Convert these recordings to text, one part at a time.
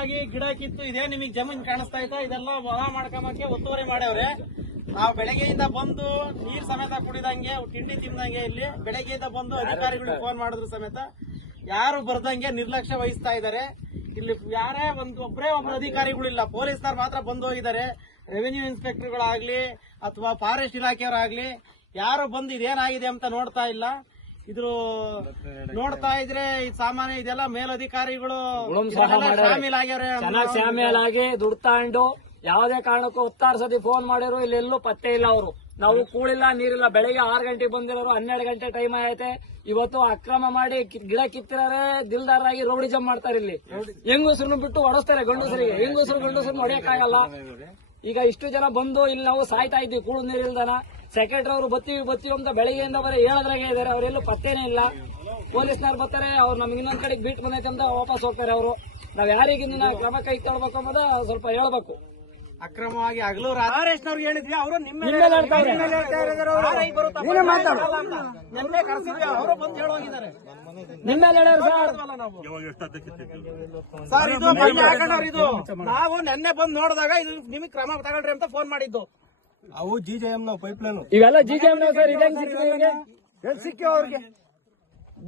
ಅಕ್ರಮವಾಗಿ ಗಿಡ ಕಿತ್ತು ಇದೇ ನಿಮಗೆ ಜಮೀನ್ ಕಾಣಿಸ್ತಾ ಇತ್ತು, ಇದೆಲ್ಲ ಹೊಲ ಮಾಡ್ಕೊಂಬಕ್ಕೆ ಒತ್ತುವರಿ ಮಾಡ್ಯವ್ರೆ. ನಾವು ಬೆಳಗ್ಗೆಯಿಂದ ಬಂದು ನೀರ್ ಸಮೇತ ಕುಡಿದಂಗೆ, ತಿಂಡಿ ತಿಂದಂಗೆ ಇಲ್ಲಿ ಬೆಳಗ್ಗೆಯಿಂದ ಬಂದು ಅಧಿಕಾರಿಗಳಿಗೆ ಫೋನ್ ಮಾಡಿದ್ರು ಸಮೇತ ಯಾರು ಬರ್ದಂಗೆ ನಿರ್ಲಕ್ಷ್ಯ ವಹಿಸ್ತಾ ಇದ್ದಾರೆ. ಇಲ್ಲಿ ಯಾರೇ ಒಬ್ಬರೇ ಅಧಿಕಾರಿಗಳಿಲ್ಲ, ಪೊಲೀಸ್ನವ್ರು ಮಾತ್ರ ಬಂದು ಹೋಗಿದ್ದಾರೆ. ರೆವಿನ್ಯೂ ಇನ್ಸ್ಪೆಕ್ಟರ್ಗಳಾಗ್ಲಿ ಅಥವಾ ಫಾರೆಸ್ಟ್ ಇಲಾಖೆಯವರಾಗ್ಲಿ ಯಾರು ಬಂದು ಇದೇನಾಗಿದೆ ಅಂತ ನೋಡ್ತಾ ಇಲ್ಲ. ಇದ್ರ ನೋಡ್ತಾ ಇದ್ರೆ ಸಾಮಾನ್ಯ ಇದೆಲ್ಲ ಮೇಲಧಿಕಾರಿಗಳು ಶಾಮೀಲಾಗಿ ದುಡ್ಡು ತಗೊಂಡು ಯಾವುದೇ ಕಾರಣಕ್ಕೂ 10 ಸತಿ ಫೋನ್ ಮಾಡಿರೋ ಇಲ್ಲೆಲ್ಲೂ ಪತ್ತೆ ಇಲ್ಲ. ಅವರು ನಾವು ಕೂಳಿಲ್ಲ ನೀರಿಲ್ಲ, ಬೆಳಿಗ್ಗೆ 6 ಗಂಟೆಗೆ ಬಂದಿರೋರು 12 ಗಂಟೆ ಟೈಮ್ ಆಯ್ತೆ. ಇವತ್ತು ಅಕ್ರಮ ಮಾಡಿ ಗಿಡ ಕಿತ್ತಿರಾರೆ, ದಿಲ್ದಾರಾಗಿ ರೌಡಿಜಮ್ ಮಾಡ್ತಾರೆ. ಇಲ್ಲಿ ಹೆಂಗಸರನ್ನು ಬಿಟ್ಟು ಹೊಡೆಸ್ತಾರೆ ಗಂಡಸರಿಗೆ, ಗಂಡಸರನ್ನು ಹೊಡೆಯಕ್ಕಾಗಲ್ಲ. ಈಗ ಇಷ್ಟು ಜನ ಬಂದು ಇಲ್ಲಿ ನಾವು ಸಾಯ್ತಾ ಇದ್ವಿ ಕೂಳು ನೀರಿಲ್ದನ. ಸೆಕ್ರೆಟರಿ ಅವರು ಬತ್ತೀವಿ ಅಂತ ಬೆಳಗ್ಗೆಯಿಂದ ಬರೀ ಹೇಳದ್ರಾಗೆ ಇದಾರೆ, ಅವರೆಲ್ಲೂ ಪತ್ತೇನೇ ಇಲ್ಲ. ಪೊಲೀಸ್ನವ್ರು ಬರ್ತಾರೆ, ಅವ್ರು ನಮ್ಗೆ ಇನ್ನೊಂದ್ ಕಡೆಗೆ ಬೀಟ್ ಬಂದೈತೆ ಅಂತ ವಾಪಸ್ ಹೋಗ್ತಾರೆ. ಅವರು ನಾವ್ ಯಾರಿಗೆ ಕ್ರಮ ಕೈ ತಗೊಳ್ಬೇಕು ಅನ್ನೋದ ಸ್ವಲ್ಪ ಹೇಳ್ಬೇಕು. ಅಕ್ರಮವಾಗಿ ಹಗಲು ಫಾರೆಸ್ಟ್ನವ್ರಿಗೆ ಹೇಳಿದ್ವಿ, ಅವರು ನಿನ್ನೆ ಕರೆಸಿದ್ವಿ, ಅವರು ಬಂದು ಹೇಳೋಗಿದ್ದಾರೆ. ಸರ್ ಇದು ಇದು ನಾವು ನೆನ್ನೆ ಬಂದು ನೋಡಿದಾಗ ಇದು ನಿಮಗೆ ಕ್ರಮ ತಗೊಳ್ರಿ ಅಂತ ಫೋನ್ ಮಾಡಿದ್ದು. ಅವು GJM ಪೈಪ್ಲೈನ್ ಇವೆಲ್ಲ GJM ಸರ್. ಸಿಕ್ಕಿ ಅವ್ರಿಗೆ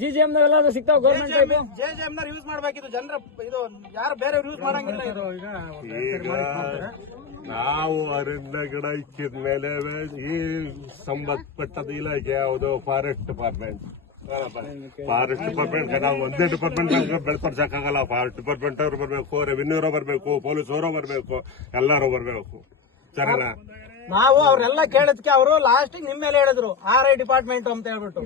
GJM ಸಿಗ್ತಾವ ಗೌರ್ಮೆಂಟ್ JJM ಯೂಸ್ ಮಾಡ್ಬೇಕಿತ್ತು. ಜನರ ಇದು ಯಾರು ಬೇರೆ ಯೂಸ್ ಮಾಡಂಗಿಲ್ಲ. ನಾವು ಅರಣ್ಯ ಗಿಡ ಇಕ್ಕಿದ ಮೇಲೆ ಈ ಸಂಬಂಧಪಟ್ಟದ ಇಲಾಖೆ ಯಾವುದು ಫಾರೆಸ್ಟ್ ಡಿಪಾರ್ಟ್ಮೆಂಟ್ ನಾವು ಒಂದೇ ಡಿಪಾರ್ಟ್ಮೆಂಟ್ ಬೆಳೆಸಕ್ಕಾಗಲ್ಲ. ಫಾರೆಸ್ಟ್ ಡಿಪಾರ್ಟ್ಮೆಂಟ್ ಅವರು ಬರ್ಬೇಕು, ರೆವಿನ್ಯೂ ಅವರು ಬರ್ಬೇಕು, ಪೊಲೀಸ್ ಅವರು ಬರ್ಬೇಕು, ಎಲ್ಲರೂ ಬರ್ಬೇಕು. ಸರಿನಾ? ನಾವು ಅವ್ರೆಲ್ಲ ಕೇಳಿದ್ಕೆ ಅವರು ಲಾಸ್ಟ್ ನಿಮ್ ಮೇಲೆ ಹೇಳಿದ್ರು RI ಡಿಪಾರ್ಟ್ಮೆಂಟ್ ಅಂತ ಹೇಳ್ಬಿಟ್ಟು.